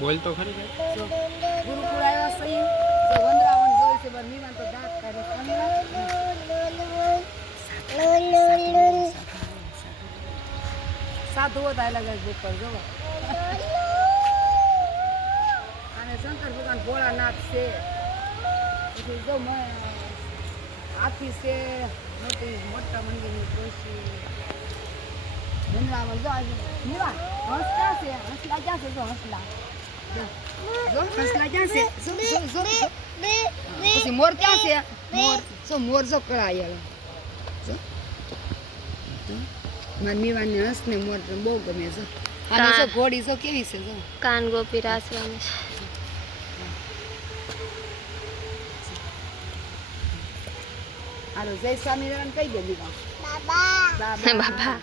બોલ તો ખરી કે જો ગુરુકુળ આવ્યા સહી તો વંદરાવન જોઈ છે બર મીવાન તો દાંત કાઢે સાધુઓ થાય લાગે ઉપર જો અને શંકર ભગવાન ભોળાનાથ છે પછી જો હાથી છે મોટા મંદિરની ડોશી વંદરાવન જો મીવાન હંસલા છે હંસલા ક્યાં છે જો હંસલા જો હંસલા ક્યાં છે જો પછી મોર ક્યાં છે મોર જો કળાયેલો જો મારી મીવાની હંસ ને મોર બહુ ગમે છે અને જો ઘોડી જો કેવી છે જો કાન ગોપી રાસ રમે છે. હાલો જય સ્વામિનારાયણ કહી દે દીવા બાબા બાબા